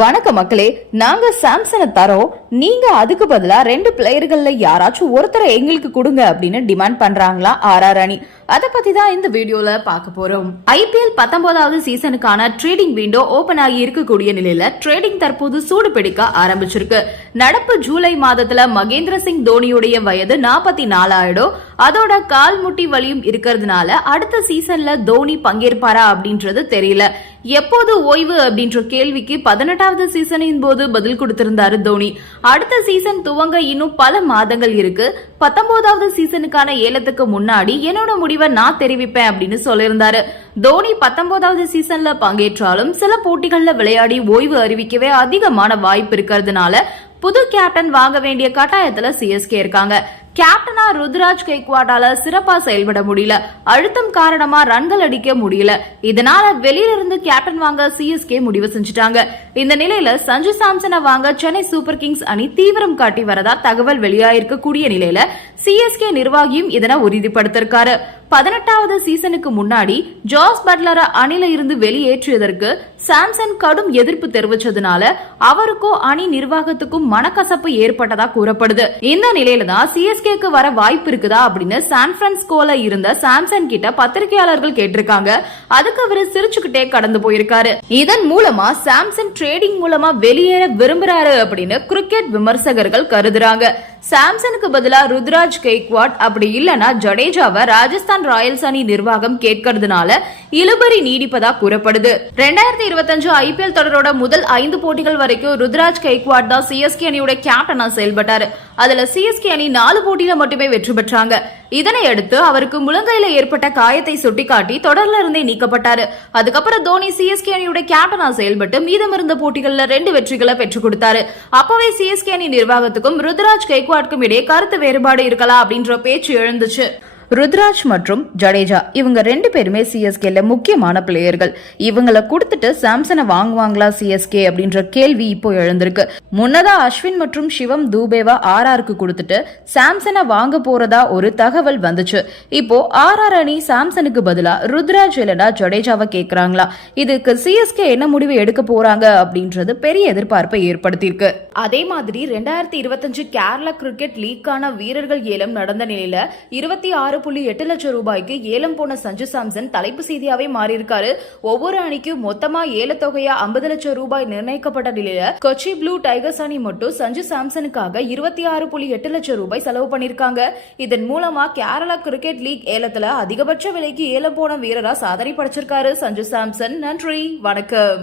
வணக்கம் மக்களே நாங்க சாம்சனை தரோம். நீங்க அதுக்கு பதிலா ரெண்டு பிளேயர்கள்ல யாராச்சும் ஒருத்தரை எங்களுக்கு கொடுங்க அப்படின்னு டிமாண்ட் பண்றாங்களா ஆர்ஆர் அணி. அதை பத்தி தான் இந்த வீடியோல பார்க்க போறோம். ஐபிஎல் பத்தொன்பதாவது சீசனுக்கான ட்ரேடிங் விண்டோ ஓபன் ஆகி இருக்கக்கூடிய நிலையில ட்ரேடிங் தற்போது சூடு பிடிக்க ஆரம்பிச்சிருக்கு. நடப்பு ஜூலை மாதத்துல மகேந்திர சிங் தோனியுடைய வயது நாற்பத்தி நாலாயிடும் அதோட கால் முட்டி வலியும் இருக்கிறதுனால அடுத்த சீசன்ல தோனி பங்கேற்பாரா அப்படின்றது தெரியல. எப்போது ஓய்வு அப்படின்ற கேள்விக்கு பதினெட்டாவது சீசனின் போது பதில் கொடுத்திருந்தாரு தோனி. அடுத்த சீசன் துவங்க இன்னும் பல மாதங்கள் இருக்கு. பத்தொன்பதாவது சீசனுக்கான ஏலத்துக்கு முன்னாடி என்னோட முடிவை நான் தெரிவிப்பேன் அப்படின்னு சொல்லியிருந்தாரு. தோனி பத்தொன்பதாவது சீசன்ல பங்கேற்றாலும் சில போட்டிகள்ல விளையாடி ஓய்வு அறிவிக்கவே அதிகமான வாய்ப்பு இருக்கிறதுனால புது கேப்டன் வாங்க வேண்டிய கட்டாயத்துல சிஎஸ்கே இருக்காங்க. கேப்டனா ருத்ராஜ் கெய்க்வாடால சிறப்பா செயல்பட முடியல. அழுத்தம் காரணமா ரன்கள் அடிக்க முடியல. இதனால வெளியில இருந்து கேப்டன் வாங்க சிஎஸ்கே முடிவு செஞ்சுட்டாங்க. இந்த நிலையில சஞ்சு சாம்சனை வாங்க சென்னை சூப்பர் கிங்ஸ் அணி தீவிரம் காட்டி வரதா தகவல் வெளியாயிருக்க கூடிய நிலையில சிஎஸ்கே நிர்வாகியும் இதனை உறுதிப்படுத்திருக்காரு. பதினெட்டாவது சீசனுக்கு முன்னாடி ஜாஸ் பட்லரை அணில இருந்து வெளியேற்றியதற்கு சாம்சன் கடும் எதிர்ப்பு தெரிவிச்சதுனால அவருக்கும் அணி நிர்வாகத்துக்கும் மனக்கசப்பு ஏற்பட்டதா கூறப்படுது. இந்த நிலையில தான் சிஎஸ்கேக்கு வர வாய்ப்பு இருக்குதா அப்படின்னு சான் பிரான்ஸ்கோல இருந்த சாம்சன் கிட்ட பத்திரிகையாளர்கள் கேட்டிருக்காங்க. அதுக்கு அவரு சிரிச்சுக்கிட்டே கடந்து போயிருக்காரு. இதன் மூலமா சாம்சன் ட்ரேடிங் மூலமா வெளியேற விரும்புறாரு அப்படின்னு கிரிக்கெட் விமர்சகர்கள் கருதுறாங்க. சாம்சனுக்கு பதிலா ருத்ராஜ் கெய்க்வாட் அப்படி இல்லனா ஜடேஜாவை ராஜஸ்தான் ராயல்ஸ் அணி நிர்வாகம் கேட்கறதுனால இழுபறி நீடிப்பதா கூறப்படுது. ரெண்டாயிரத்தி இருபத்தஞ்சு ஐபிஎல் தொடரோட முதல் ஐந்து போட்டிகள் வரைக்கும் ருத்ராஜ் கெய்க்வாட் தான் சிஎஸ்கே அணியோட கேப்டனா செயல்பட்டாரு. அதுல சிஎஸ்கே அணி நாலு போட்டியில மட்டுமே வெற்றி பெற்றாங்க. இதனை அடுத்து அவருக்கு முழங்கையில ஏற்பட்ட காயத்தை சுட்டிக்காட்டி தொடர்ல இருந்தே நீக்கப்பட்டாரு. அதுக்கப்புறம் தோனி சிஎஸ்கே அணியோட கேப்டனா செயல்பட்டு மீதமிருந்த போட்டிகள்ல ரெண்டு வெற்றிகளை பெற்றுக் கொடுத்தாரு. அப்பவே சிஎஸ்கே அணி நிர்வாகத்துக்கும் ருத்ராஜ் கெய்க்வாட்க்கும் இடையே கருத்து வேறுபாடு இருக்கலாம் அப்படின்ற பேச்சு எழுந்துச்சு. ருத்ராஜ் மற்றும் ஜடேஜா இவங்க ரெண்டு பேருமே சிஎஸ்கேல முக்கியமான பிளேயர்கள் இவங்களை கொடுத்துட்டு சாம்சனை வாங்குவாங்களா சிஎஸ்கே அப்படின்ற கேள்வி இப்போ எழுந்திருக்கு. முன்னதா அஸ்வின் மற்றும் சிவம் தூபேவா ஆர்ஆருக்கு கொடுத்துட்டு சாம்சனை வாங்க போறதா ஒரு தகவல் வந்துச்சு. இப்போ ஆர்ஆர் அணி சாம்சனுக்கு பதிலா ருத்ராஜ் இல்லனா ஜடேஜாவை கேக்குறாங்களா. இதுக்கு சிஎஸ்கே என்ன முடிவு எடுக்க போறாங்க அப்படின்றது பெரிய எதிர்பார்ப்பை ஏற்படுத்தியிருக்கு. அதே மாதிரி ரெண்டாயிரத்தி இருபத்தஞ்சு கேரளா கிரிக்கெட் லீக்கான வீரர்கள் ஏலம் நடந்த நிலையில இருபத்தி ஆறு புள்ளி எட்டு லட்சம் ரூபாய்க்கு ஏலம் போன சஞ்சு சாம்சன் தலைப்பு செய்தியாவே மாறியிருக்காரு. ஒவ்வொரு அணிக்கும் மொத்தமா ஏலத்தொகையா ஐம்பது லட்சம் ரூபாய் நிர்ணயிக்கப்பட்ட நிலையில கொச்சி ப்ளூ டைகர்ஸ் அணி மட்டும் சஞ்சு சாம்சனுக்காக இருபத்தி ஆறு புள்ளி எட்டு லட்சம் ரூபாய் செலவு பண்ணிருக்காங்க இதன் மூலமா கேரளா கிரிக்கெட் லீக் ஏலத்துல அதிகபட்ச விலைக்கு ஏலம் போன வீரரா சாதனை படைச்சிருக்காரு சஞ்சு சாம்சன். நன்றி வணக்கம்.